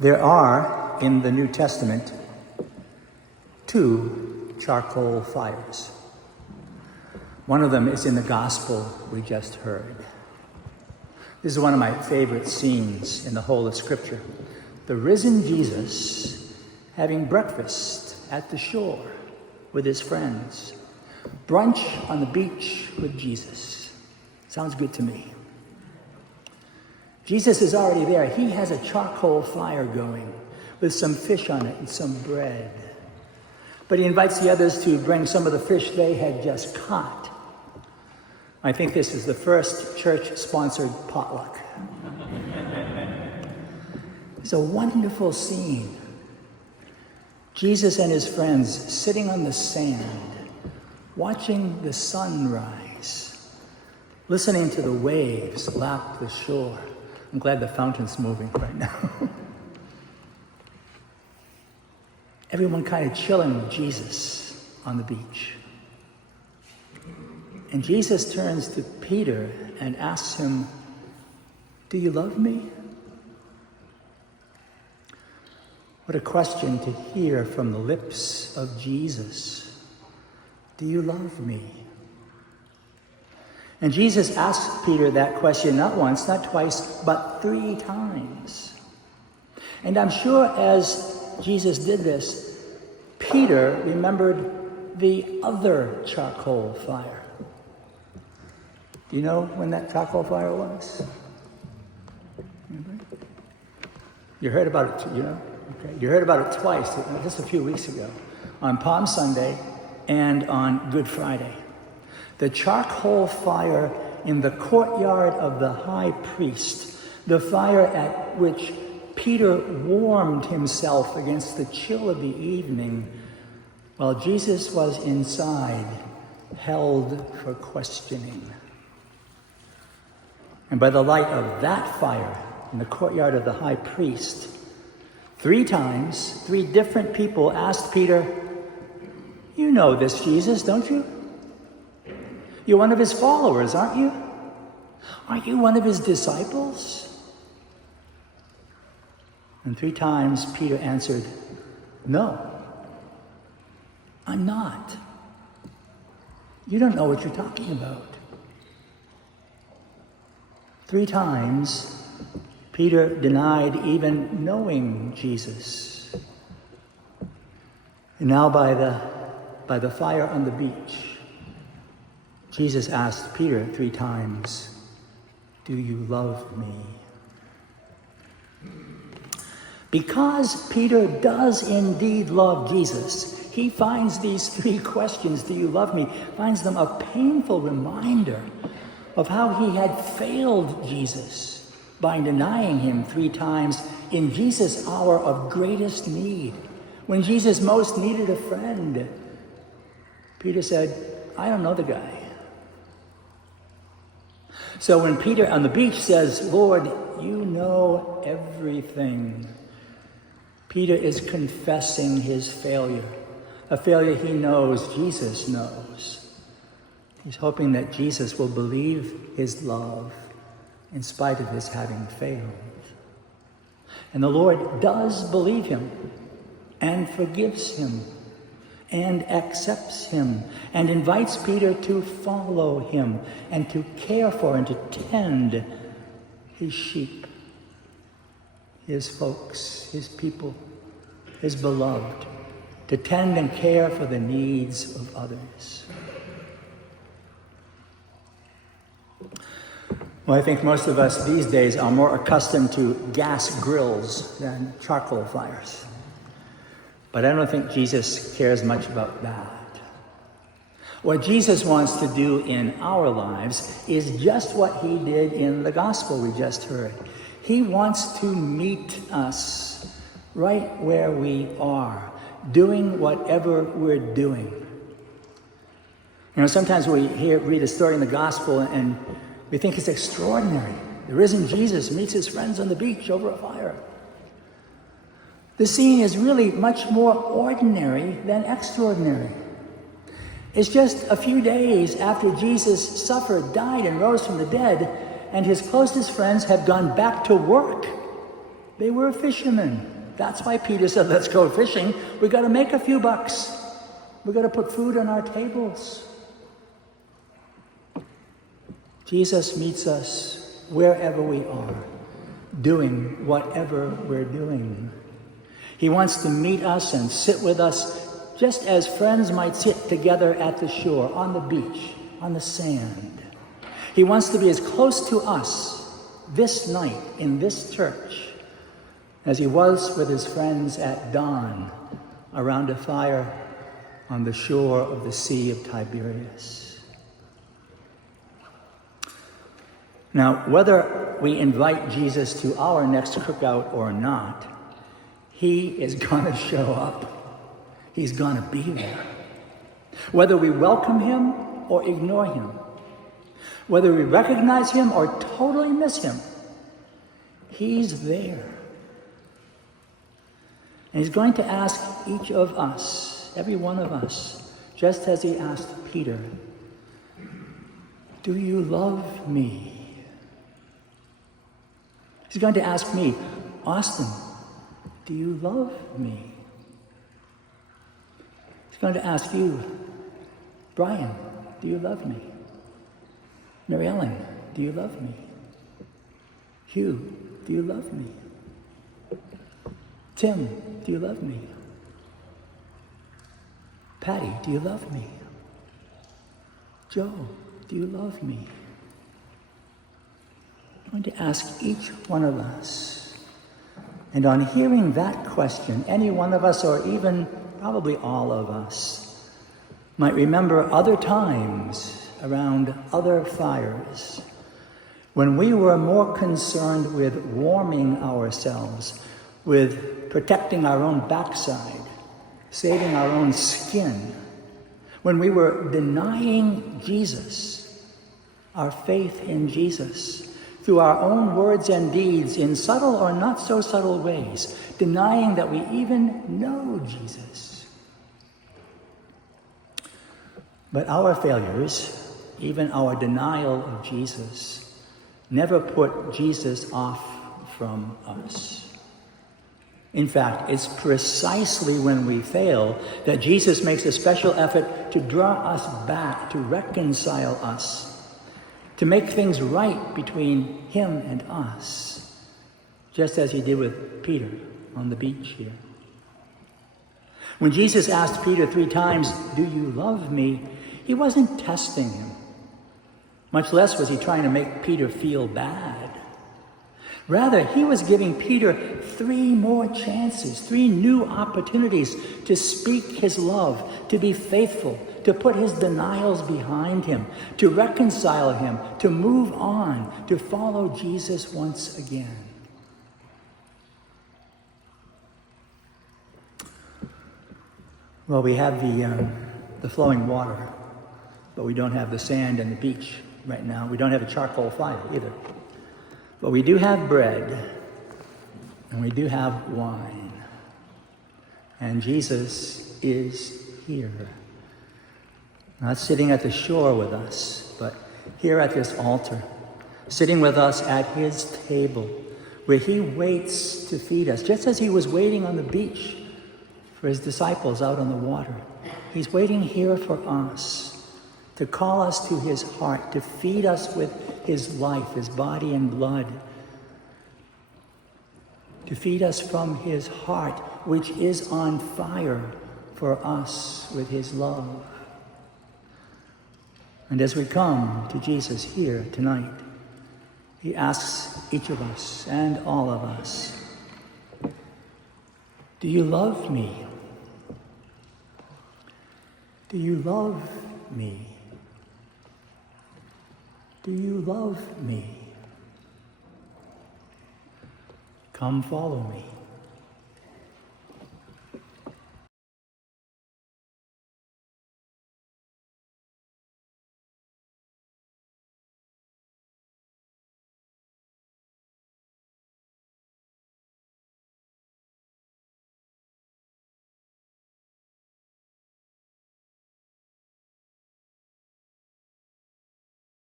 There are, in the New Testament, 2 charcoal fires. One of them is in the gospel we just heard. This is one of my favorite scenes in the whole of Scripture. The risen Jesus having breakfast at the shore with his friends. Brunch on the beach with Jesus. Sounds good to me. Jesus is already there. He has a charcoal fire going with some fish on it and some bread. But he invites the others to bring some of the fish they had just caught. I think this is the first church-sponsored potluck. It's a wonderful scene. Jesus and his friends sitting on the sand, watching the sun rise, listening to the waves lap the shore. I'm glad the fountain's moving right now. Everyone kind of chilling with Jesus on the beach. And Jesus turns to Peter and asks him, "Do you love me?" What a question to hear from the lips of Jesus. Do you love me? And Jesus asks Peter that question not once, not twice, but 3 times. And I'm sure as Jesus did this, Peter remembered the other charcoal fire. Do you know when that charcoal fire was? Remember? You heard about it, you know? Okay. You heard about it twice, just a few weeks ago, on Palm Sunday and on Good Friday. The charcoal fire in the courtyard of the high priest, the fire at which Peter warmed himself against the chill of the evening while Jesus was inside, held for questioning. And by the light of that fire in the courtyard of the high priest, 3 times, 3 different people asked Peter, "You know this Jesus, don't you? You're one of his followers, aren't you? Aren't you one of his disciples?" And 3 times Peter answered, "No, I'm not. You don't know what you're talking about." 3 times Peter denied even knowing Jesus. And now by the fire on the beach, Jesus asked Peter 3 times, "Do you love me?" Because Peter does indeed love Jesus, he finds these 3 questions, "Do you love me?" finds them a painful reminder of how he had failed Jesus by denying him 3 times in Jesus' hour of greatest need. When Jesus most needed a friend, Peter said, "I don't know the guy." So when Peter on the beach says, "Lord, you know everything," Peter is confessing his failure, a failure he knows Jesus knows. He's hoping that Jesus will believe his love in spite of his having failed. And the Lord does believe him and forgives him and accepts him and invites Peter to follow him and to care for and to tend his sheep, his folks, his people, his beloved, to tend and care for the needs of others. Well, I think most of us these days are more accustomed to gas grills than charcoal fires. But I don't think Jesus cares much about that. What Jesus wants to do in our lives is just what he did in the gospel we just heard. He wants to meet us right where we are, doing whatever we're doing. You know, sometimes we read a story in the gospel and we think it's extraordinary. The risen Jesus meets his friends on the beach over a fire. The scene is really much more ordinary than extraordinary. It's just a few days after Jesus suffered, died, and rose from the dead, and his closest friends have gone back to work. They were fishermen. That's why Peter said, let's go fishing. We got to make a few bucks. We got to put food on our tables. Jesus meets us wherever we are, doing whatever we're doing. He wants to meet us and sit with us just as friends might sit together at the shore, on the beach, on the sand. He wants to be as close to us this night in this church as he was with his friends at dawn around a fire on the shore of the Sea of Tiberias. Now, whether we invite Jesus to our next cookout or not, he is going to show up. He's going to be there. Whether we welcome him or ignore him, whether we recognize him or totally miss him, he's there. And he's going to ask each of us, every one of us, just as he asked Peter, do you love me? He's going to ask me, Austin, do you love me? He's going to ask you, Brian, do you love me? Mary Ellen, do you love me? Hugh, do you love me? Tim, do you love me? Patty, do you love me? Joe, do you love me? I'm going to ask each one of us. And on hearing that question, any one of us, or even probably all of us, might remember other times around other fires when we were more concerned with warming ourselves, with protecting our own backside, saving our own skin, when we were denying Jesus, our faith in Jesus, through our own words and deeds in subtle or not so subtle ways, denying that we even know Jesus. But our failures, even our denial of Jesus, never put Jesus off from us. In fact, it's precisely when we fail that Jesus makes a special effort to draw us back, to reconcile us, to make things right between him and us, just as he did with Peter on the beach here. When Jesus asked Peter 3 times, do you love me? He wasn't testing him. Much less was he trying to make Peter feel bad. Rather, he was giving Peter 3 more chances, 3 new opportunities to speak his love, to be faithful, to put his denials behind him, to reconcile him, to move on, to follow Jesus once again. Well, we have the flowing water, but we don't have the sand and the beach right now. We don't have a charcoal fire either. But we do have bread, and we do have wine. And Jesus is here. Not sitting at the shore with us, but here at this altar, sitting with us at his table, where he waits to feed us, just as he was waiting on the beach for his disciples out on the water. He's waiting here for us, to call us to his heart, to feed us with his life, his body and blood, to feed us from his heart, which is on fire for us with his love. And as we come to Jesus here tonight, he asks each of us and all of us, do you love me? Do you love me? Do you love me? Come follow me.